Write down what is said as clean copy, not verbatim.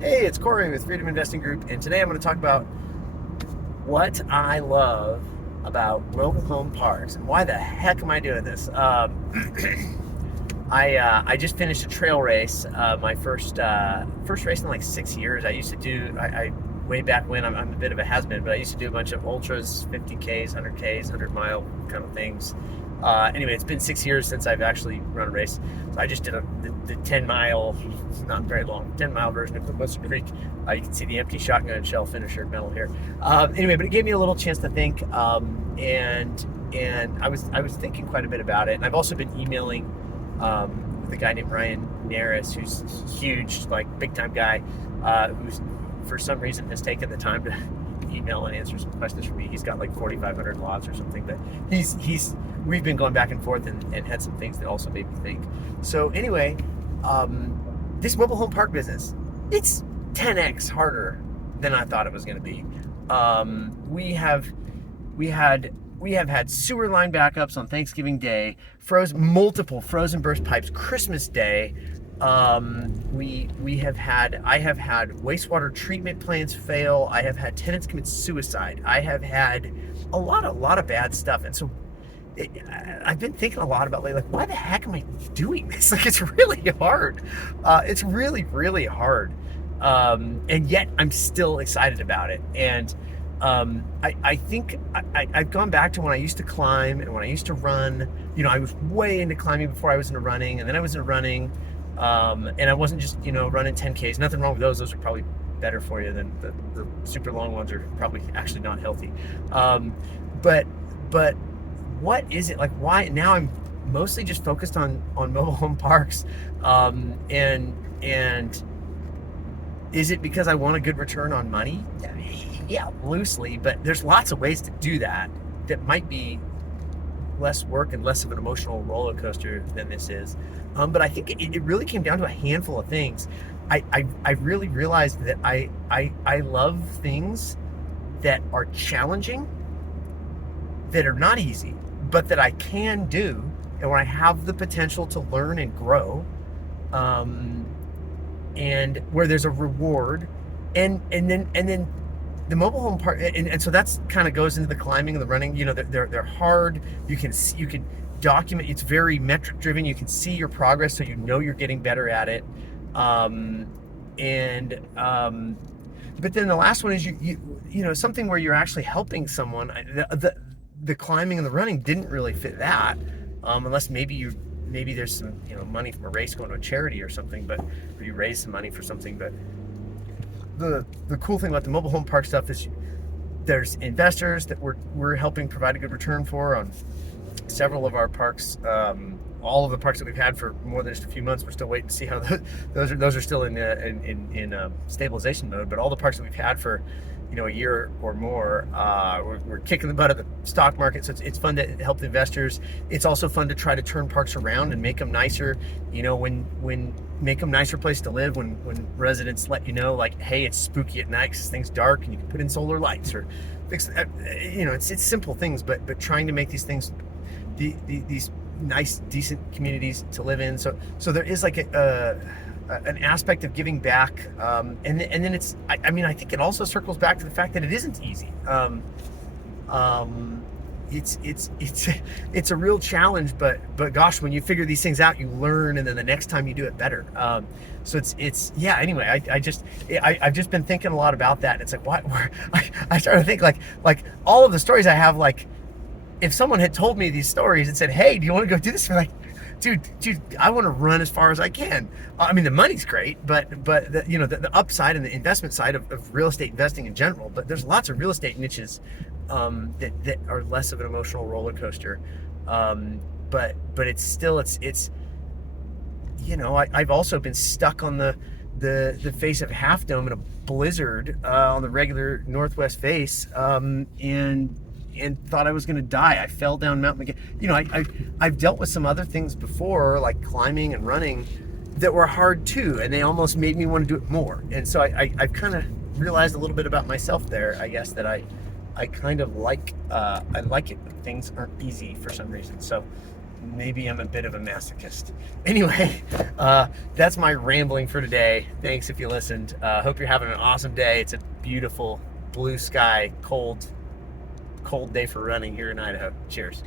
Hey, it's Corey with Freedom Investing Group, and today I'm going to talk about what I love about mobile home parks and why the heck am I doing this. I just finished a trail race, my first race in like 6 years. I used to do I way back when I'm a bit of a has-been, but I used to do a bunch of ultras, 50Ks, 100Ks, 100-mile kind of things. Anyway, it's been 6 years since I've actually run a race. So I just did the 10-mile, not very long, 10-mile version of the Buster Creek. You can see the empty shotgun shell finisher medal here. Anyway, but it gave me a little chance to think, and I was thinking quite a bit about it. And I've also been emailing with a guy named Ryan Naris, who's huge, like big time guy, who's for some reason has taken the time to email and answer some questions for me. He's got like 4,500 lots or something, but we've been going back and forth and had some things that also made me think. So anyway, this mobile home park business, it's 10x harder than I thought it was going to be. We have had sewer line backups on Thanksgiving Day, multiple frozen burst pipes Christmas Day. I have had wastewater treatment plants fail. I have had tenants commit suicide. I have had a lot of bad stuff. And so I've been thinking a lot about like why the heck am I doing this? Like, it's really hard. It's really, really hard. And yet I'm still excited about it. And I think I've gone back to when I used to climb and when I used to run. I was way into climbing before I was into running, and then I was into running. And I wasn't just, running 10Ks. Nothing wrong with those. Those are probably better for you than the super long ones are probably actually not healthy. But what is it like? Why now? I'm mostly just focused on mobile home parks. And is it because I want a good return on money? Yeah, loosely, but there's lots of ways to do that might be less work and less of an emotional roller coaster than this is. But I think it really came down to a handful of things. I really realized that I love things that are challenging, that are not easy, but that I can do, and when I have the potential to learn and grow, and where there's a reward, and then the mobile home park, and so that's kind of goes into the climbing and the running. They're hard. You can document. It's very metric driven. You can see your progress, so you're getting better at it. But then the last one is something where you're actually helping someone. The climbing and the running didn't really fit that, unless maybe there's some money from a race going to a charity or something, but or you raise some money for something. But the cool thing about the mobile home park stuff is there's investors that we're helping provide a good return for on several of our parks. All of the parks that we've had for more than just a few months, we're still waiting to see how those are still in stabilization mode. But all the parks that we've had for a year or more, we're kicking the butt of the stock market. So it's fun to help the investors. It's also fun to try to turn parks around and make them nicer. When make them nicer place to live. When residents let like, hey, it's spooky at night because things dark, and you can put in solar lights or fix. It's simple things, but trying to make these things these nice, decent communities to live in. So there is like an aspect of giving back, and then it's. I think it also circles back to the fact that it isn't easy. It's a real challenge, but gosh, when you figure these things out, you learn, and then the next time you do it better. So it's yeah. Anyway, I've just been thinking a lot about that. And it's like I started to think like all of the stories I have, like, if someone had told me these stories and said, hey, do you want to go do this? I'm like, dude, I want to run as far as I can. The money's great, but the upside and the investment side of real estate investing in general. But there's lots of real estate niches that are less of an emotional roller coaster. But it's still I've also been stuck on the face of Half Dome in a blizzard on the regular northwest face, and thought I was going to die. I fell down Mount McGinn. I've dealt with some other things before, like climbing and running, that were hard too, and they almost made me want to do it more. And so I've kind of realized a little bit about myself there, I guess, that I kind of like I like it when things aren't easy for some reason. So maybe I'm a bit of a masochist. Anyway, that's my rambling for today. Thanks if you listened. Hope you're having an awesome day. It's a beautiful blue sky, cold day for running here in Idaho. Cheers.